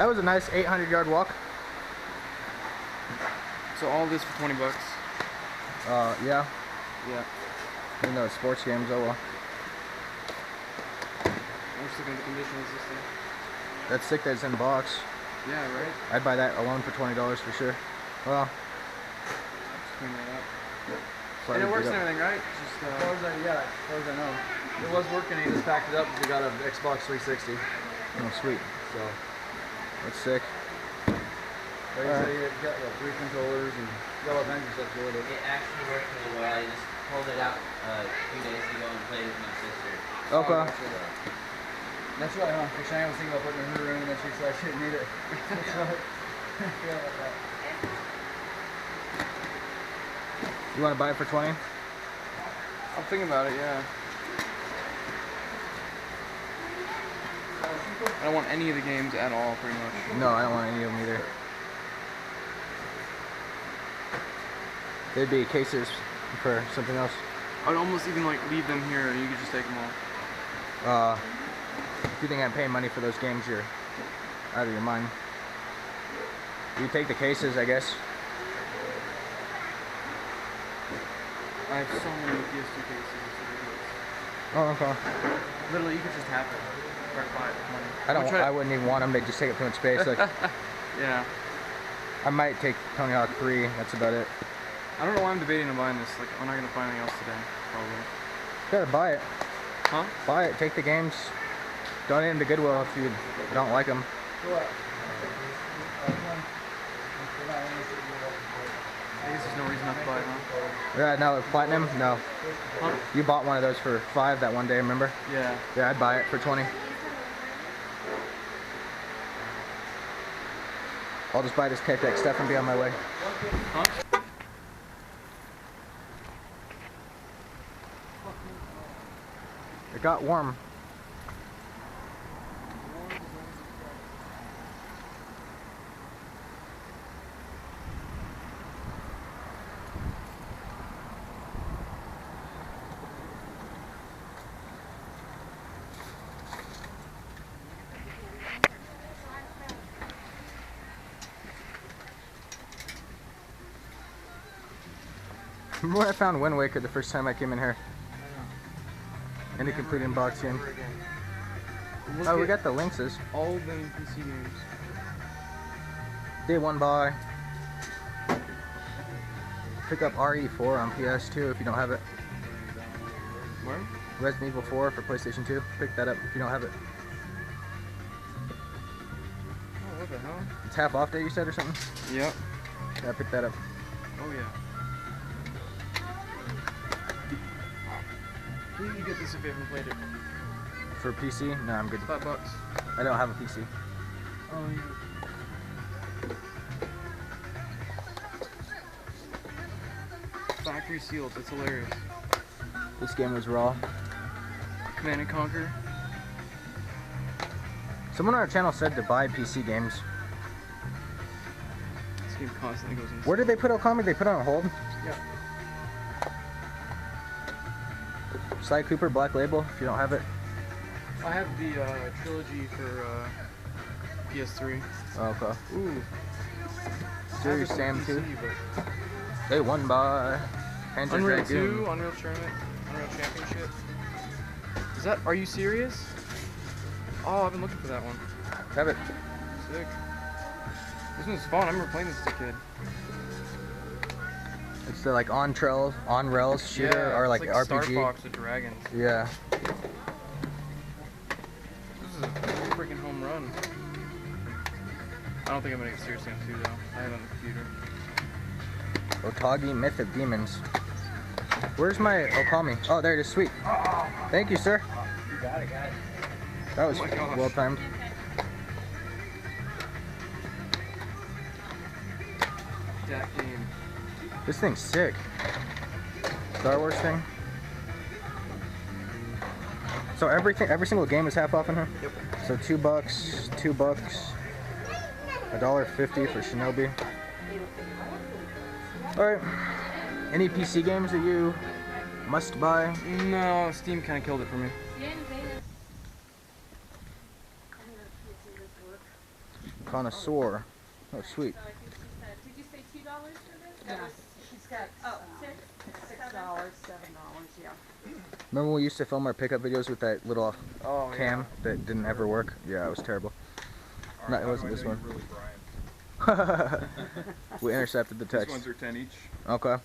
That was a nice 800-yard walk. So all this for 20 bucks. Yeah. Yeah. You know, sports games. Oh well. I'm just looking at the conditions this thing. That's sick that it's in box. Yeah, right? I'd buy that alone for $20 for sure. Well. Just clean that up. And it works and everything, right? Just, as far as I know. It was working and he just packed it up because we got an Xbox 360. Oh, sweet. So. That's sick. Like I said, you got 3 controllers and all kinds of stuff with it. It actually worked really well. I just pulled it out a few days ago and played with my sister. Okay. That's right, huh? Because Shania was thinking about putting it in her room and then she said I shouldn't need it. That's right. I forgot about that. You want to buy it for 20? I'm thinking about it, yeah. I don't want any of the games at all, pretty much. No, I don't want any of them either. They'd be cases for something else. I'd almost even like leave them here and you could just take them all. If you think I'm paying money for those games, you're out of your mind. You take the cases, I guess. I have so many PS2 cases. It's ridiculous. Oh, okay. Literally, you could just have them. Or buy it with money. I wouldn't even want them. They just take up too much space. Like, yeah. I might take Tony Hawk 3. That's about it. I don't know why I'm debating on buying this. Like, I'm not gonna find anything else today, probably. You gotta buy it. Huh? Buy it. Take the games. Donate them to Goodwill if you don't like them. I guess there's no reason not to buy it, huh? Yeah, no, Platinum? No. Huh? You bought one of those for $5 that one day, remember? Yeah. Yeah, I'd buy it for 20. I'll just buy this Tech stuff and be on my way. Huh? It got warm. Remember when I found Wind Waker the first time I came in here? In a complete inbox game. Oh, we got the Lynxes. All the PC games. Day 1 buy. Pick up RE4 on PS2 if you don't have it. Where? Resident Evil 4 for PlayStation 2. Pick that up if you don't have it. Oh, what the hell? It's half off day, you said, or something? Yep. Yeah, pick that up. Oh, yeah. Where do you get this if you haven't played it? For PC? No, I'm good. $5. I don't have a PC. Oh, yeah. Factory sealed, it's hilarious. This game was raw. Command and Conquer. Someone on our channel said to buy PC games. This game constantly goes insane. Where did they put Okami? They put it on hold? Yeah. Sly Cooper, Black Label, if you don't have it. I have the trilogy for PS3. Oh, okay. Ooh. Serious Sam 2. But They won by Panzer Unreal Dragoon. 2, Unreal Tournament, Unreal Championship. Is that, are you serious? Oh, I've been looking for that one. Have it. Sick. This one's fun, I remember playing this as a kid. It's the like on rails shooter, yeah, or like it's RPG. Star Fox with dragons. Yeah. This is a freaking home run. I don't think I'm gonna get Serious Sam 2 though. I have it on the computer. Otogi, Myth of Demons. Where's my Okami? Oh, there it is. Sweet. Thank you, sir. You got it, guys. That was Oh my gosh. well timed. That game. This thing's sick. Star Wars thing. So every single game is half off in here? Yep. So $2, $2, $1.50 for Shinobi. Alright. Any PC games that you must buy? No, Steam kind of killed it for me. Connoisseur. Oh, sweet. So I think she said, did you say $2 for this? Yeah, she's got $6, $7, yeah. Remember when we used to film our pickup videos with that little Oh, cam that didn't ever work? Yeah, it was terrible. No, it wasn't this one. Really, Brian. We intercepted the text. These ones are 10 each. Okay. God,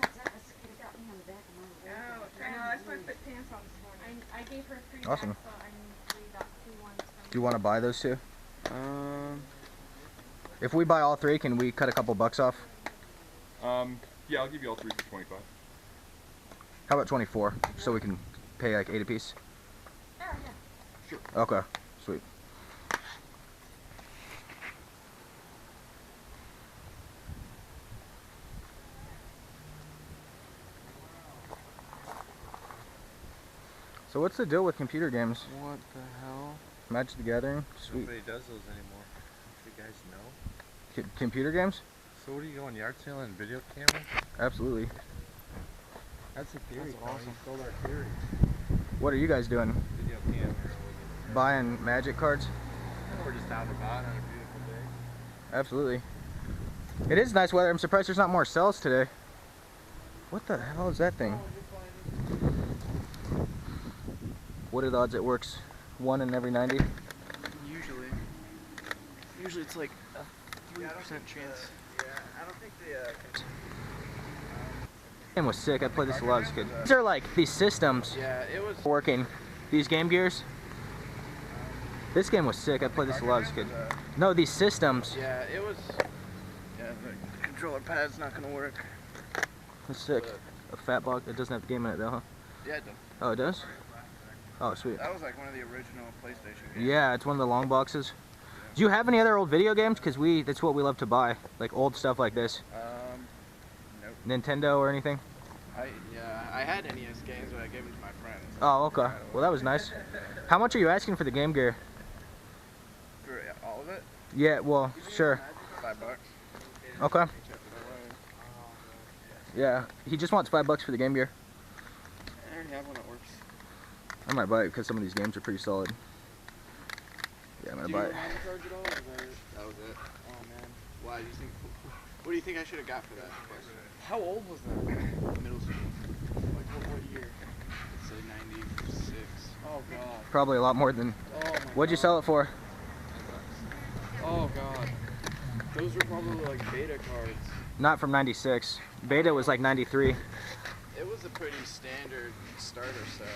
that must have got me on the back of my Oh, I know, that's why I put pants on this morning. I gave her 3 Awesome. bags, so I need 3 got 2 ones from Do you want to buy those two? Um, If we buy all 3, can we cut a couple bucks off? Yeah, I'll give you all 3 for 25. How about 24? So we can pay like 8 a piece? yeah. Sure. Okay, sweet. So what's the deal with computer games? what the hell? Magic the Gathering? Sweet. Nobody does those anymore. You guys know? Computer games? So what are you going yard sale and video camera? Absolutely. That's a theory. That's awesome. Stole our theory. What are you guys doing? Video camera. Buying Magic cards? We're just out and about on a beautiful day. Absolutely. It is nice weather. I'm surprised there's not more cells today. What the hell is that thing? What are the odds it works? 1 in every 90? Usually it's like a 3% chance. I don't think the Game was sick. I played this a lot as a kid. These are like these systems Yeah, it was. working. These Game Gears. This game was sick. I played this a lot as a kid. No, these systems. Yeah, it was. Yeah, the controller pad's not gonna work. That's sick. A fat box. It doesn't have the game in it though, huh? Yeah, it does. Oh, it does? Oh, sweet. That was like one of the original PlayStation games. Yeah, it's one of the long boxes. Do you have any other old video games? Because that's what we love to buy. Like old stuff like this. Nope. Nintendo or anything? I had NES games, but I gave them to my friends. Oh, okay. Well, that was nice. How much are you asking for the Game Gear? For all of it, Yeah, well, sure. $5. Okay. Check it away. Yeah, he just wants $5 for the Game Gear. I already have one that works. I might buy it because some of these games are pretty solid. Yeah, I'm gonna buy it. Have the cards at all? Or was that it? That was it. Oh man. Why do you think? What do you think I should have got for that? How old was that? Middle school. Like what year? Let's say 96. Oh god. Probably a lot more than. Oh my What'd you God. sell it for? Oh god. Those were probably like beta cards. Not from 96. Beta was like 93. It was a pretty standard starter set.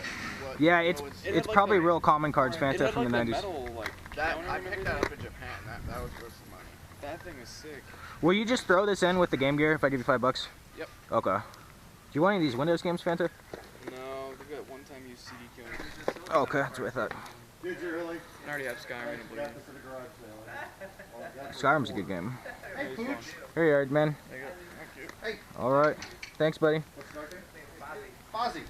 What, Yeah, you it's know, it it's had, like, probably the- real common cards, It Fanta, had, from like, the 90s. Metal, like, that, I picked that up in Japan. That was worth some money. That thing is sick. Will you just throw this in with the Game Gear if I give you $5? Yep. Okay. Do you want any of these Windows games, Fanta? No, they got one-time use CD killing. Okay, that's what I thought. Did you really? I already have Skyrim and Oblivion. Got this at a garage sale. Skyrim's a good game. Hey, Pooch. Here you are, man. There you go. Thank you. All right. Thanks, buddy. What's your name? Fozzie.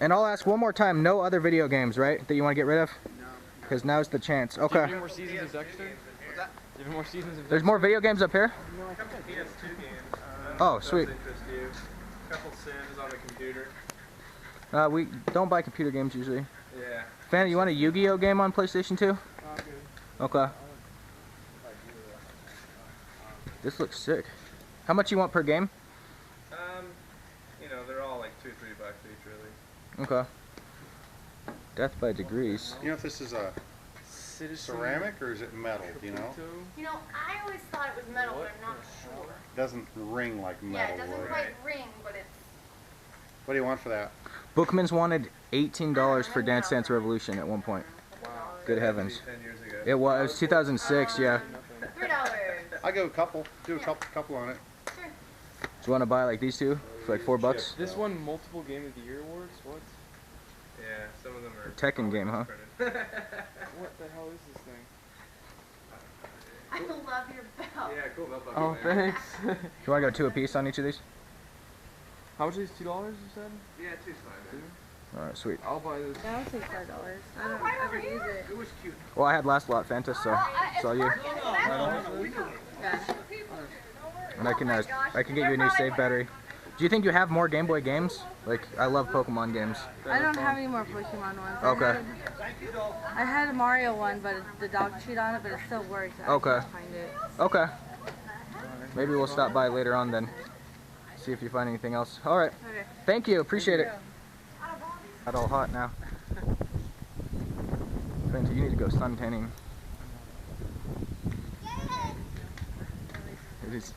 And I'll ask one more time, no other video games, right, that you want to get rid of? No. Because now's the chance. Do you have any Okay. more seasons of Dexter? What's that? Do you have any more seasons of Dexter? There's more video games up here? PS2 games. Oh, sweet. Interest you. Couple Sims on the computer. We don't buy computer games usually. Yeah. Fanta, you want a Yu-Gi-Oh game on PlayStation 2? Oh, good. Okay. This looks sick. How much you want per game? You know, they're all like $2 or $3 each, really. Okay. Death by Degrees. You know if this is a Citizen ceramic or is it metal, do you know? Kabuto? You know, I always thought it was metal, but I'm not sure. It doesn't ring like Yeah, metal it doesn't would. quite ring, but it's... What do you want for that? Bookman's wanted $18 for Dance Dance Revolution at one point. Good heavens. 10 years ago. It was 2006, yeah. $3. I'll go a couple. Do a couple on it. Sure. Do you want to buy like these two for like $4? This won multiple Game of the Year awards? What? Yeah, some of them are. Tekken game, huh? What the hell is this thing? I love your belt. Yeah, cool. Belt buckle Oh, there. thanks. Do you want to go 2 apiece on each of these? How much are these? $2 you said? Yeah, two's fine. Man. Alright, sweet. I'll buy this. That would take $5. I don't ever use it. It was cute. Well, I had last lot, Fanta, so it's all you. Yeah. And I can get you a new save battery. Do you think you have more Game Boy games? Like, I love Pokemon games. I don't have any more Pokemon ones. Okay. I had a Mario one, but the dog cheated on it, but it still works. I Okay. can't find it. Okay. Maybe we'll stop by later on then. See if you find anything else. All right. Okay. Thank you. Appreciate it. Got all hot now. Fancy, you need to go sun tanning. It is.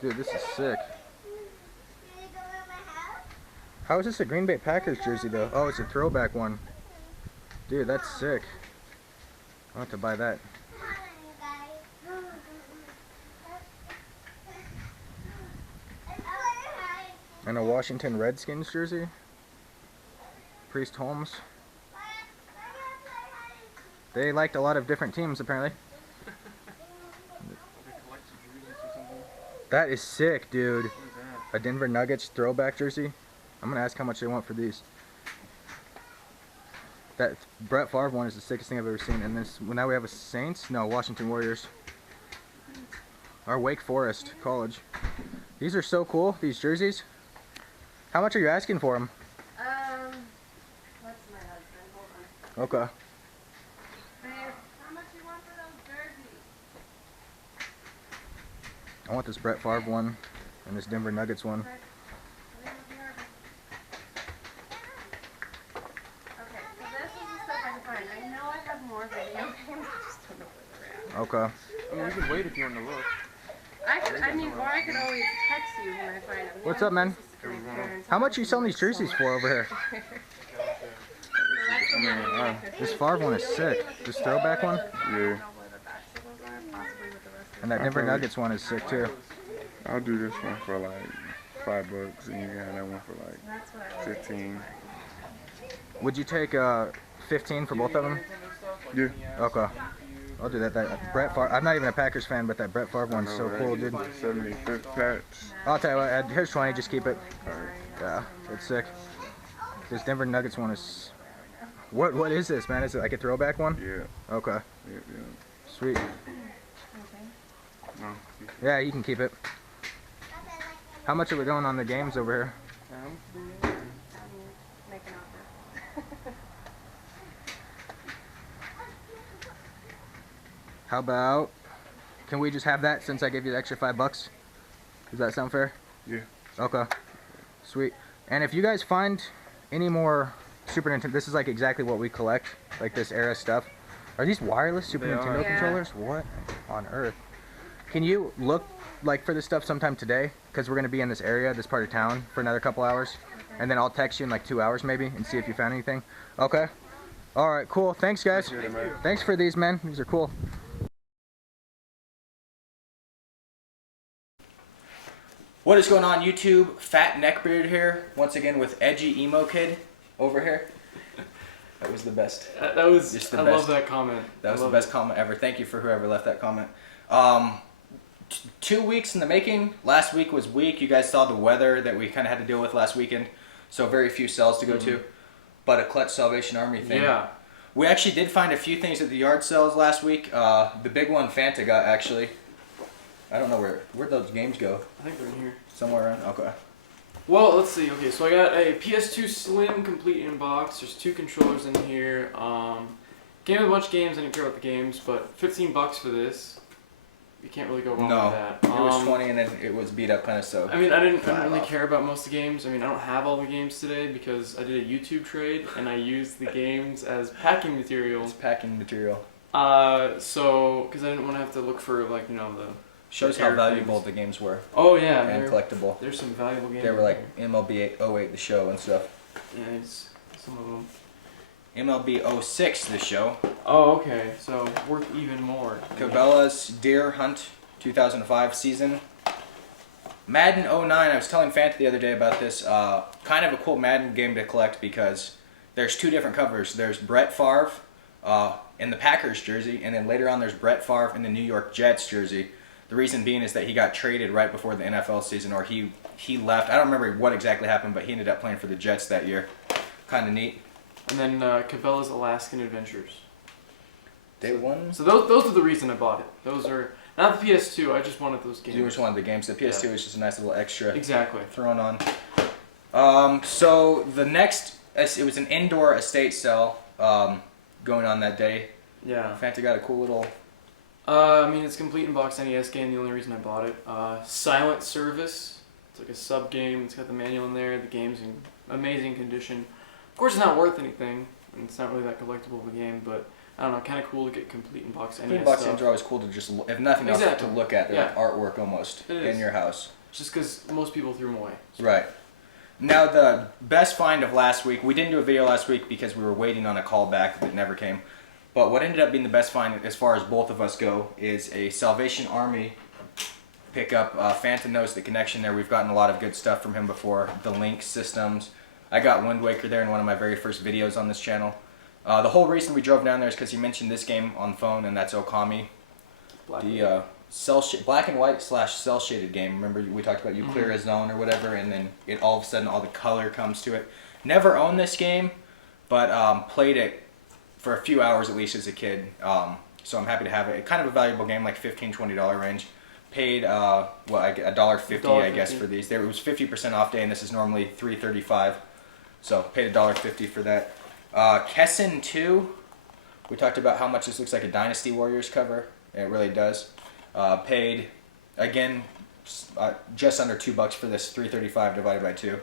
Dude, this is sick. How is this a Green Bay Packers jersey though? Oh, it's a throwback one. Dude, that's sick. I'll have to buy that. And a Washington Redskins jersey. Priest Holmes. They liked a lot of different teams apparently. That is sick, dude. A Denver Nuggets throwback jersey. I'm gonna ask how much they want for these. That Brett Favre one is the sickest thing I've ever seen. And this, well, now we have a Saints? No, Washington Warriors. Or Wake Forest College. These are so cool, these jerseys. How much are you asking for them? What's my husband? Hold on. Okay. Babe, how much you want for those jerseys? I want this Brett Favre one and this Denver Nuggets one. Okay, so this is the stuff I can find. I know I have more video games, I just don't know where they're at. Okay. I mean, we can wait if you want to look. Or I could always text you when I find them. What's up, man? How much are you selling these jerseys for over here? This Favre one is sick. This throwback one? Yeah, And that Denver Nuggets one is sick too. I'll do this one for like $5, and you can have that one for like 15. Would you take 15 for both of them? Yeah. Okay. I'll do that. That Brett Favre. I'm not even a Packers fan, but that Brett Favre one's so cool, dude. 75th patch. I'll tell you what. Here's 20. Just keep it. Yeah, it's sick. This Denver Nuggets one is. What is this, man? Is it like a throwback one? Yeah. Okay. Yeah. Sweet. No. Yeah, you can keep it. How much are we going on the games over here? Make an offer. How about? Can we just have that since I gave you the extra $5? Does that sound fair? Yeah. Okay. Sweet. And if you guys find any more Super Nintendo, this is like exactly what we collect, like this era stuff. Are these wireless Super Nintendo controllers? What on earth? Can you look like for this stuff sometime today? Because we're gonna be in this area, this part of town, for another couple hours, and then I'll text you in like 2 hours maybe and see if you found anything. Okay. All right. Cool. Thanks, guys. Thanks for these, man. These are cool. What is going on, YouTube? Fat Neckbeard here, once again with Edgy Emo Kid over here. That was the best. That was Just the I best. love that comment. That was the best comment ever. Thank you for whoever left that comment. 2 weeks in the making. Last week was weak. You guys saw the weather that we kind of had to deal with last weekend, so very few cells to go to. But a Clutch Salvation Army thing. Yeah. We actually did find a few things at the yard sales last week. The big one Fanta got actually. I don't know where'd those games go. I think they're in here. Somewhere around. Okay. Well, let's see. Okay, so I got a PS2 Slim complete in box. There's 2 controllers in here. Came with a bunch of games. I didn't care about the games, but $15 for this. You can't really go wrong with that. It was 20 and then it was beat up kind of so. I mean, I didn't really care about most of the games. I mean, I don't have all the games today because I did a YouTube trade and I used the games as packing material. It's packing material. So, because I didn't want to have to look for, like, you know, the... Shows how valuable the games were. Oh, yeah. And collectible. There's some valuable games. They were like MLB 08 the show and stuff. Yeah, it's some of them. MLB 06 the show. Oh, okay. So, worth even more. Cabela's Deer Hunt 2005 season. Madden 09, I was telling Fanta the other day about this. Kind of a cool Madden game to collect because there's 2 different covers. There's Brett Favre in the Packers jersey, and then later on there's Brett Favre in the New York Jets jersey. The reason being is that he got traded right before the NFL season, or he left. I don't remember what exactly happened, but he ended up playing for the Jets that year. Kind of neat. And then Cabela's Alaskan Adventures. Day one. So those are the reason I bought it. Those are not the PS2. I just wanted those games. You just wanted the games. The PS2 was just a nice little extra. Exactly. Thrown on. So the next, it was an indoor estate sale going on that day. Yeah. Fanta got a cool little. I mean, it's a complete in-box NES game. The only reason I bought it. Silent Service. It's like a sub game. It's got the manual in there. The game's in amazing condition. Of course, it's not worth anything, and it's not really that collectible of a game, but I don't know, kind of cool to get complete in-box NES In-box stuff. games are always cool to just, if nothing else, to look at. They're like artwork almost in your house. Just because most people threw them away. So. Right. Now, the best find of last week, we didn't do a video last week because we were waiting on a call back that never came. But what ended up being the best find, as far as both of us go, is a Salvation Army pickup. Fanta knows the connection there. We've gotten a lot of good stuff from him before. The Link systems. I got Wind Waker there in one of my very first videos on this channel. The whole reason we drove down there is because he mentioned this game on the phone, and that's Okami. The black and white / cell shaded game. Remember we talked about you clear a zone or whatever, and then it all of a sudden all the color comes to it. Never owned this game, but played it for a few hours at least as a kid. So I'm happy to have it. Kind of a valuable game, like $15, $20 range. Paid $1.50 I guess for these. It was 50% off day, and this is normally $3.35. So paid $1.50 for that. Kessen 2. We talked about how much this looks like a Dynasty Warriors cover. It really does. Paid again just under $2 for this. $3.35 divided by 2.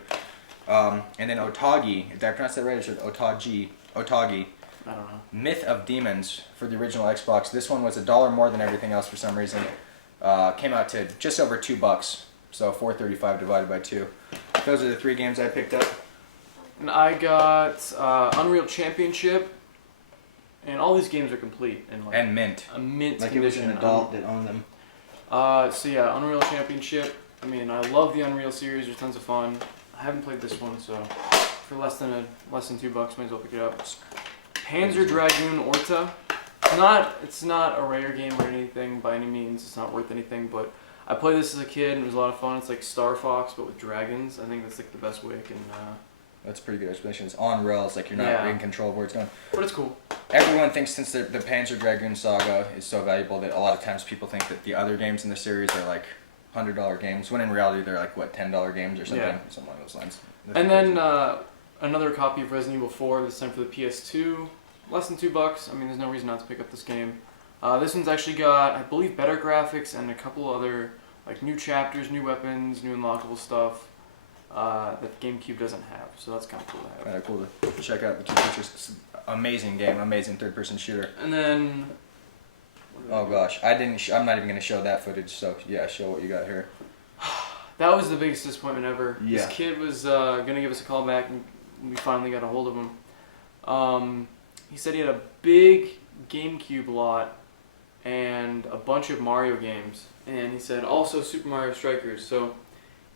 And then Otogi. Did I pronounce that right? Or is it Otogi? Otogi. I don't know. Myth of Demons for the original Xbox. This one was $1 more than everything else for some reason. Came out to just over $2. So $4.35 divided by 2. Those are the 3 games I picked up. And I got Unreal Championship, and all these games are complete and mint. A mint like condition. It was an adult that owned them. So yeah, Unreal Championship. I mean, I love the Unreal series. They're tons of fun. I haven't played this one, so for less than $2, might as well pick it up. Panzer Dragoon Orta. It's not a rare game or anything by any means. It's not worth anything, but I played this as a kid and it was a lot of fun. It's like Star Fox but with dragons. I think that's like the best way I can. That's a pretty good explanation. It's on rails, like you're not in control of where it's going. But it's cool. Everyone thinks since the Panzer Dragoon Saga is so valuable that a lot of times people think that the other games in the series are like $100 games, when in reality they're like, what, $10 games or something? Yeah. Something along those lines. And then another copy of Resident Evil 4, this time for the PS2. Less than $2. I mean, there's no reason not to pick up this game. This one's actually got, I believe, better graphics and a couple other like new chapters, new weapons, new unlockable stuff. That GameCube doesn't have, so that's kind of cool to have. Kind of cool to check out the 2 features. Amazing game, amazing third-person shooter. And then, oh gosh, I'm not even gonna show that footage. So yeah, show what you got here. That was the biggest disappointment ever. Yeah. This kid was gonna give us a call back, and we finally got a hold of him. He said he had a big GameCube lot and a bunch of Mario games, and he said also Super Mario Strikers. So.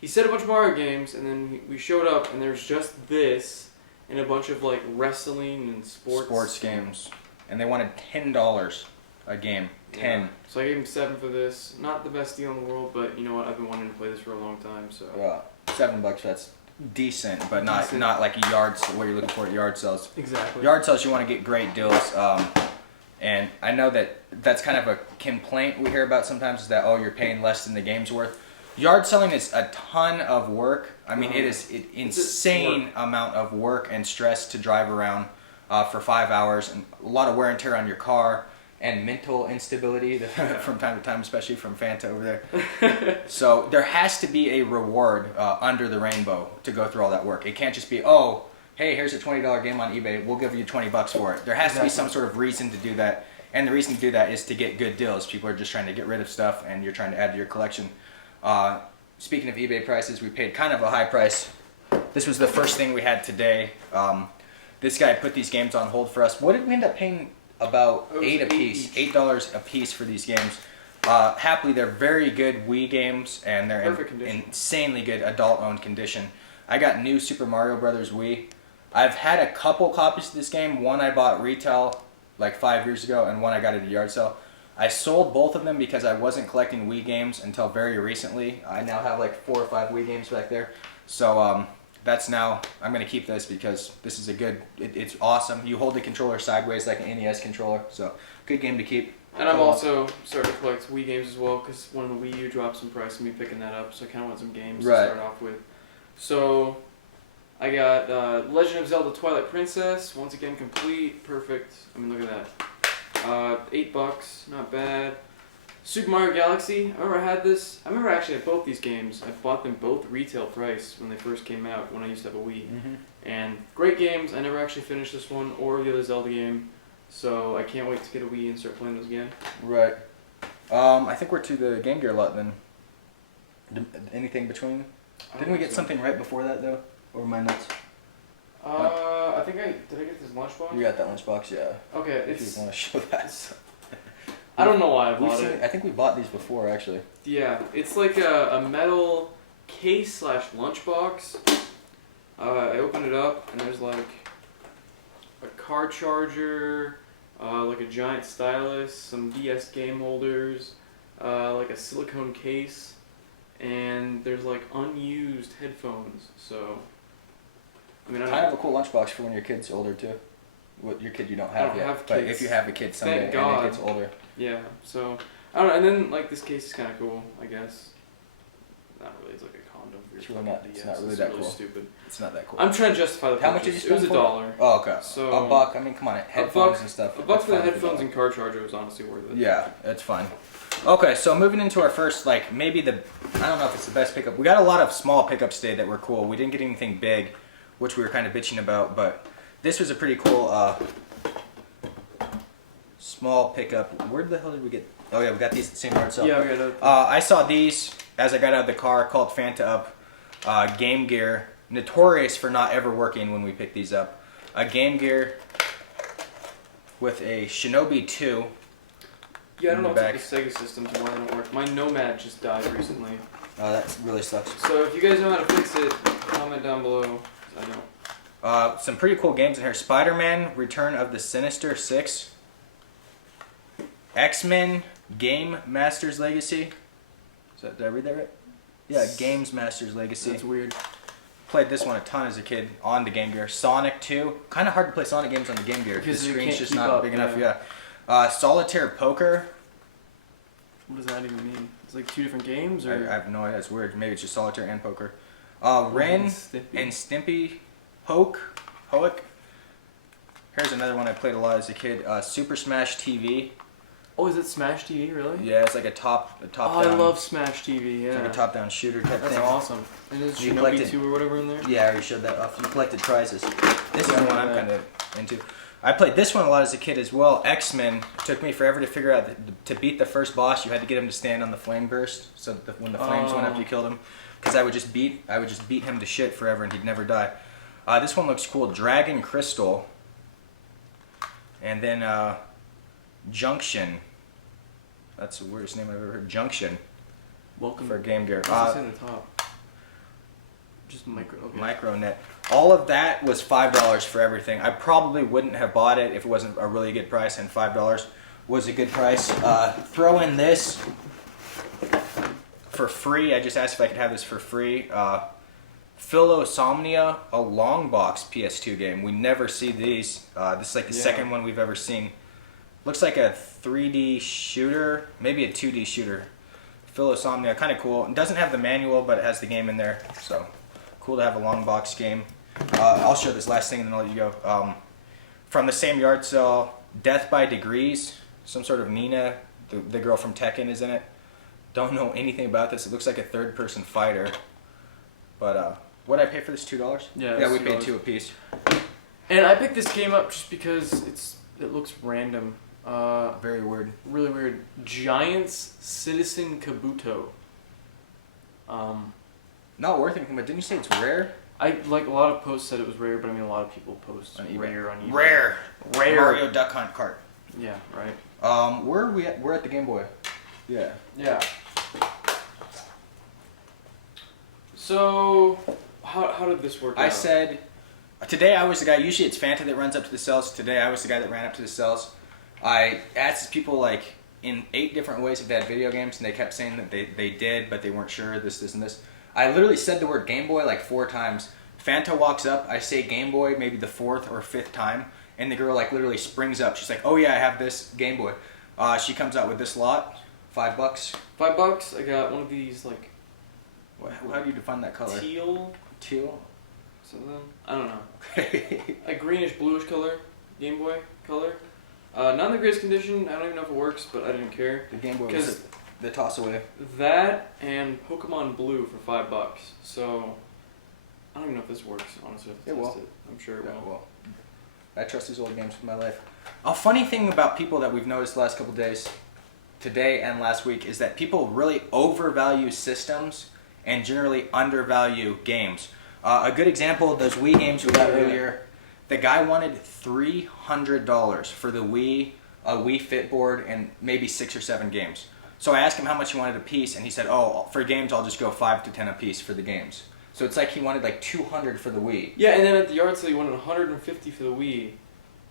He said a bunch of Mario games, and then we showed up, and there's just this, and a bunch of like wrestling and sports games, and they wanted $10 a game. 10. Yeah. So I gave him $7 for this. Not the best deal in the world, but you know what? I've been wanting to play this for a long time. So $7. That's decent, but not like a yard what you're looking for at yard sales. Exactly. Yard sales, you want to get great deals. And I know that's kind of a complaint we hear about sometimes is that you're paying less than the game's worth. Yard selling is a ton of work. I mean, it is an insane amount of work and stress to drive around for 5 hours, and a lot of wear and tear on your car, and mental instability from time to time, especially from Fanta over there. So there has to be a reward under the rainbow to go through all that work. It can't just be, hey, here's a $20 game on eBay, we'll give you $20 for it. There has to be some sort of reason to do that, and the reason to do that is to get good deals. People are just trying to get rid of stuff, and you're trying to add to your collection. Speaking of eBay prices, we paid kind of a high price. This was the first thing we had today. This guy put these games on hold for us. What did we end up paying? About $8 a piece. $8 a piece for these games. Happily, they're very good Wii games, and they're in insanely good adult-owned condition. I got new Super Mario Brothers Wii. I've had a couple copies of this game. One I bought retail like 5 years ago, and one I got at a yard sale. I sold both of them because I wasn't collecting Wii games until very recently. I now have like 4 or 5 Wii games back there. So that's now, I'm going to keep this because this is a good, it's awesome. You hold the controller sideways like an NES controller, so good game to keep. And I'm also starting to collect Wii games as well because one of the Wii U dropped some price and me picking that up, so I kind of want some games to start off with. So I got Legend of Zelda Twilight Princess, once again complete, perfect. I mean, look at that. $8, not bad. Super Mario Galaxy, I remember I had this. I remember actually had both these games. I bought them both retail price when they first came out when I used to have a Wii. And great games. I never actually finished this one or the other Zelda game. So I can't wait to get a Wii and start playing those again. Right. I think we're to the Game Gear lot then. Anything between? Didn't we get something right before that though? Or am I nuts? I think did I get this lunchbox? You got that lunchbox, yeah. Okay, if you want to show that. I don't know why I bought it. I think we bought these before actually. Yeah, it's like a metal case / lunchbox. I opened it up and there's like a car charger, like a giant stylus, some DS game holders, like a silicone case, and there's like unused headphones. So, I mean, I kind of a cool lunchbox for when your kid's older too. What your kid you don't have yet, have but if you have a kid someday and it gets older. Yeah, so I don't know. And then like this case is kind of cool, I guess. Not really. It's like a condom. It's really not. It's not really that cool. Stupid. It's not that cool. I'm trying to justify the. How much did you spend? It was $1. Oh, okay. So $1. I mean, come on, headphones and stuff. $1 for the headphones and car charger was honestly worth it. Yeah, it's fine. Okay, so moving into our first, like maybe I don't know if it's the best pickup. We got a lot of small pickups today that were cool. We didn't get anything big, which we were kind of bitching about, but this was a pretty cool small pickup. Where the hell did we get? Oh yeah, we got these at the same yard sale. Yeah, we got it. I saw these as I got out of the car, called Fanta Up. Game Gear, notorious for not ever working when we pick these up. A Game Gear with a Shinobi 2. Yeah, I don't know what's the Sega systems and why they don't work. My Nomad just died recently. Oh, that really sucks. So if you guys know how to fix it, comment down below. I know. Some pretty cool games in here. Spider-Man, Return of the Sinister Six. X-Men, Game Master's Legacy. Did I read that right? Yeah, Games Master's Legacy. That's weird. Played this one a ton as a kid on the Game Gear. Sonic 2. Kind of hard to play Sonic games on the Game Gear because the screen's just not big enough. Yeah. Solitaire Poker. What does that even mean? It's like 2 different games, or I have no idea. It's weird. Maybe it's just Solitaire and Poker. Ren and Stimpy Hoek. Here's another one I played a lot as a kid. Super Smash TV. Oh, is it Smash TV, really? Yeah, it's like a top down. I love Smash TV, yeah. It's like a top-down shooter type thing. That's awesome. And is Shinobi 2 or whatever in there? Yeah, I already showed that off. You collected prizes. This is the one I'm kind of into. I played this one a lot as a kid as well. X-Men. It took me forever to figure out to beat the first boss. You had to get him to stand on the flame burst, so that when the flames went up, you killed him. Because I would just beat him to shit forever, and he'd never die. This one looks cool. Dragon Crystal. And then Junction. That's the weirdest name I've ever heard. Junction. Welcome for Game Gear. What's in the top? Just micro. Okay. Micronet. All of that was $5 for everything. I probably wouldn't have bought it if it wasn't a really good price, and $5 was a good price. Throw in this for free. I just asked if I could have this for free. Philosomnia, a long box PS2 game. We never see these. This is like the second one we've ever seen. Looks like a 3D shooter, maybe a 2D shooter. Philosomnia, kind of cool. It doesn't have the manual, but it has the game in there. So, cool to have a long box game. I'll show this last thing and then I'll let you go. From the same yard sale, Death by Degrees. Some sort of Nina, the girl from Tekken, is in it. Don't know anything about this. It looks like a third-person fighter. But, what did I pay for this? $2? Yeah, we paid $2 apiece. And I picked this game up just because it looks random. Very weird. Really weird. Giants Citizen Kabuto. Not worth anything, but didn't you say it's rare? Like a lot of posts said it was rare, but I mean a lot of people post on eBay. Rare on eBay. Rare. Mario Duck Hunt cart. Yeah, right. Where are we at? We're at the Game Boy. Yeah. Yeah. So, how did this work out? I said, today I was the guy, usually it's Fanta that runs up to the cells. Today I was the guy that ran up to the cells. I asked people like in 8 different ways if they had video games, and they kept saying that they did, but they weren't sure, this, and this. I literally said the word Game Boy like 4 times. Fanta walks up, I say Game Boy maybe the 4th or 5th time, and the girl like literally springs up. She's like, oh yeah, I have this Game Boy. She comes out with this lot, $5. $5. I got one of these like. How do you define that color? Teal. Something. I don't know. Okay. A greenish bluish color, Game Boy color. Not in the greatest condition. I don't even know if it works, but I didn't care. The Game Boy was the toss away. That and Pokemon Blue for $5. So I don't even know if this works. Honestly, It will. I'm sure it will. I trust these old games with my life. A funny thing about people that we've noticed the last couple days, today and last week, is that people really overvalue systems and generally undervalue games. A good example of those Wii games we got earlier. The guy wanted $300 for the Wii, a Wii Fit board, and maybe 6 or 7 games. So I asked him how much he wanted a piece, and he said, "Oh, for games, I'll just go 5 to 10 a piece for the games." So it's like he wanted like $200 for the Wii. Yeah, and then at the yard sale, he wanted $150 for the Wii,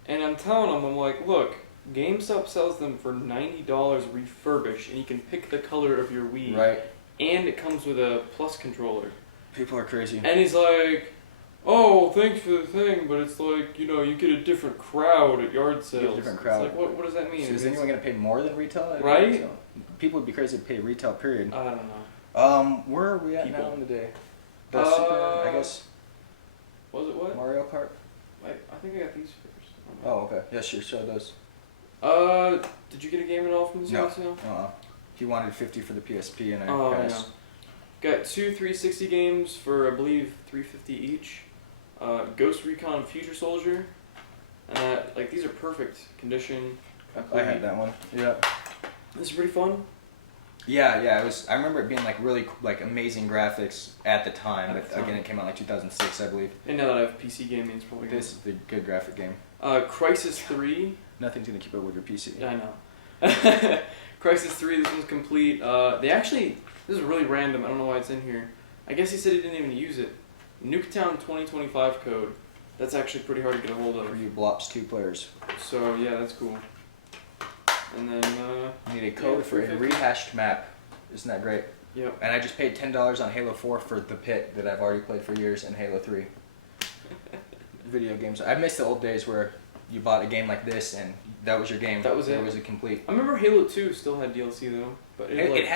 and I'm telling him, I'm like, look, GameStop sells them for $90 refurbished, and you can pick the color of your Wii. Right. And it comes with a Plus controller. People are crazy. And he's like, oh, thanks for the thing, but it's like, you know, you get a different crowd at yard sales. You get a different crowd. It's like, what does that mean? So is anyone going to pay more than retail? Right? So people would be crazy to pay retail, period. I don't know. Where are we at now in the day? The Super, I guess. Was it what? Mario Kart? I think I got these first. Oh, okay. Yeah, sure, show those. Did you get a game at all from this yard sale? He wanted $50 for the PSP, and I passed. Yeah. Got 2 360 games for, I believe, $350 each. Ghost Recon Future Soldier. And like, these are perfect condition. I had that one. Yeah. This is pretty fun. Yeah, it was. I remember it being like really like amazing graphics at the time, but again, it came out like 2006, I believe. And now that I have PC gaming, it's probably this is the good graphic game. Crisis 3. Nothing's gonna keep up with your PC. Yeah, I know. Crisis 3. This one's complete. They actually. This is really random. I don't know why it's in here. I guess he said he didn't even use it. Nuketown 2025 code. That's actually pretty hard to get a hold of. For you Blops 2 players. So yeah, that's cool. And then you need a code for a rehashed map. Isn't that great? Yep. And I just paid $10 on Halo 4 for the Pit that I've already played for years, and Halo 3. Video games. I miss the old days where you bought a game like this and that was your game. That was it. It was a complete. I remember Halo 2 still had DLC though, but it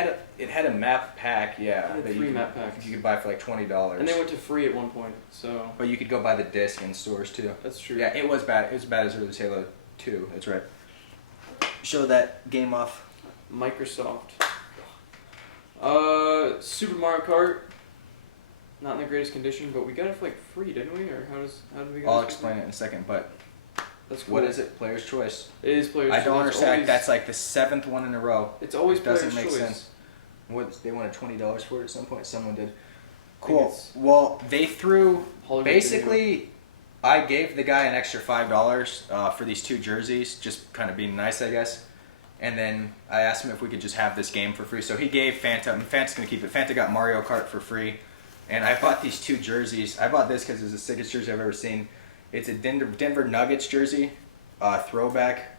had a map pack, yeah. It had 3 map packs. You could buy for like $20. And they went to free at one point, so. But you could go buy the disc in stores too. That's true. Yeah, it was bad. It was bad as early as Halo 2. That's right. Show that game off. Microsoft. Super Mario Kart. Not in the greatest condition, but we got it for like free, didn't we? Or how did we get it? I'll explain it in a second, but that's cool. What is it? Player's choice. It is player's choice. I don't understand. That's like the 7th one in a row. It's always player's choice. Doesn't make sense. What, they wanted $20 for it at some point? Someone did. Cool. Well, they threw basically. I gave the guy an extra $5 for these 2 jerseys, just kind of being nice, I guess. And then I asked him if we could just have this game for free. So he gave Fanta, and Fanta's going to keep it. Fanta got Mario Kart for free. And I bought these 2 jerseys. I bought this because it's the sickest jersey I've ever seen. It's a Denver Nuggets jersey, throwback.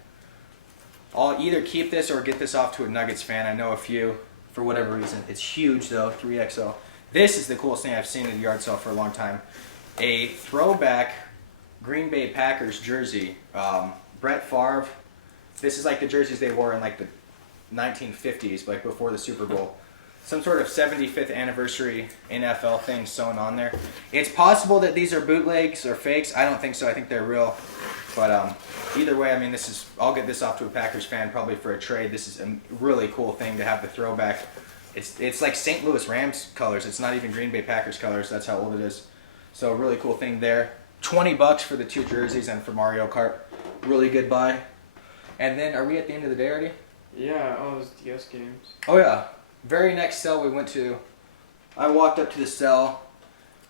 I'll either keep this or get this off to a Nuggets fan. I know a few, for whatever reason. It's huge though, 3XL. This is the coolest thing I've seen at a yard sale for a long time. A throwback Green Bay Packers jersey. Brett Favre. This is like the jerseys they wore in like the 1950s, like before the Super Bowl. Some sort of 75th anniversary NFL thing sewn on there. It's possible that these are bootlegs or fakes. I don't think so. I think they're real. But either way, I mean, this is. I'll get this off to a Packers fan probably for a trade. This is a really cool thing to have the throwback. It's like St. Louis Rams colors. It's not even Green Bay Packers colors. That's how old it is. So a really cool thing there. $20 for the 2 jerseys and for Mario Kart. Really good buy. And then, are we at the end of the day already? Yeah. Oh, those DS games. Oh yeah. Very next cell we went to, I walked up to the cell.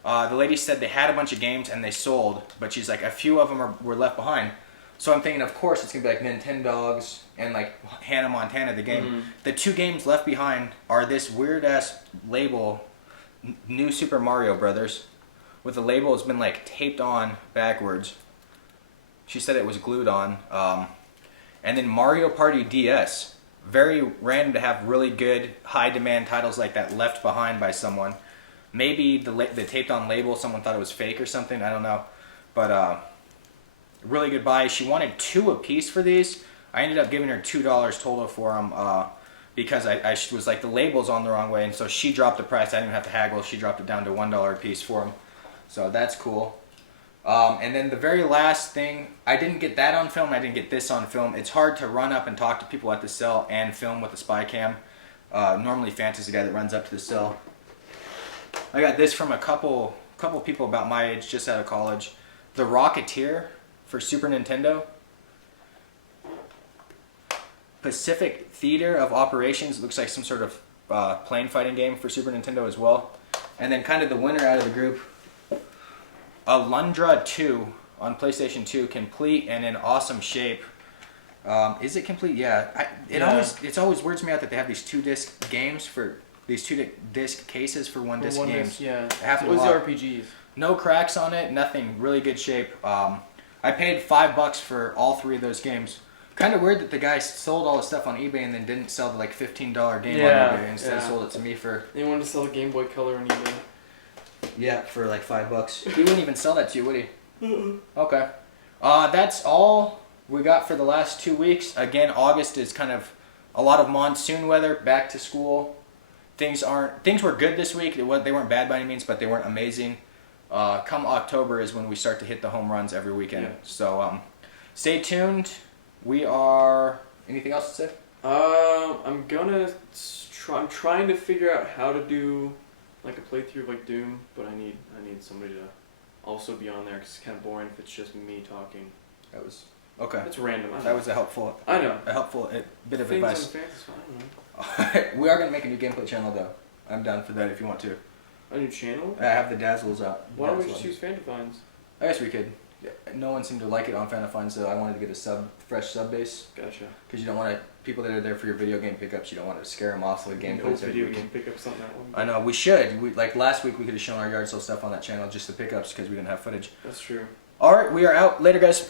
The lady said they had a bunch of games and they sold, but she's like, a few of them were left behind. So I'm thinking, of course, it's going to be like Nintendogs and like Hannah Montana, the game. Mm-hmm. The 2 games left behind are this weird-ass label, New Super Mario Brothers, with the label has been like taped on backwards. She said it was glued on. And then Mario Party DS. Very random to have really good, high demand titles like that left behind by someone. Maybe the taped on label, someone thought it was fake or something, I don't know. But really good buy. She wanted 2 apiece for these. I ended up giving her $2 total for them because I was like, the label's on the wrong way, and so she dropped the price. I didn't even have to haggle. She dropped it down to $1 a piece for them. So that's cool. And then the very last thing, I didn't get that on film. I didn't get this on film. It's hard to run up and talk to people at the cell and film with a spy cam. Normally Fanta's the guy that runs up to the cell. I got this from a couple people about my age, just out of college. The Rocketeer for Super Nintendo. Pacific Theater of Operations. Looks like some sort of plane fighting game for Super Nintendo as well. And then kind of the winner out of the group, Alundra 2 on PlayStation 2, complete and in awesome shape. Is it complete? Yeah. It always weirds me out that they have these 2-disc games for these 2-disc cases for 1-disc games. Yeah. It was the RPGs. No cracks on it. Nothing. Really good shape. I paid $5 for all 3 of those games. Kind of weird that the guy sold all his stuff on eBay and then didn't sell the like $15 game on eBay. Instead sold it to me for. They wanted to sell the Game Boy Color on eBay. Yeah, for like $5. He wouldn't even sell that to you, would he? Okay. That's all we got for the last 2 weeks. Again, August is kind of a lot of monsoon weather, back to school. Things were good this week. They weren't bad by any means, but they weren't amazing. Come October is when we start to hit the home runs every weekend. Yeah. So stay tuned. We are. Anything else to say? I'm trying to figure out how to do like a playthrough of like Doom, but I need somebody to also be on there because it's kind of boring if it's just me talking. That was okay. It's random. That was a helpful. I know. A helpful bit of Things advice. Fine, We are gonna make a new gameplay channel though. I'm down for that if you want to. A new channel? I have the Dazzles up. Why don't we just use Fantafinds? I guess we could. No one seemed to like it on Fantafinds, so I wanted to get a fresh sub base. Gotcha. Because you don't want people that are there for your video game pickups, you don't want to scare them off with gameplay. Video game pickups on that one. I know, we should. Like last week we could have shown our yard sale stuff on that channel, just the pickups, because we didn't have footage. That's true. Alright, we are out. Later, guys.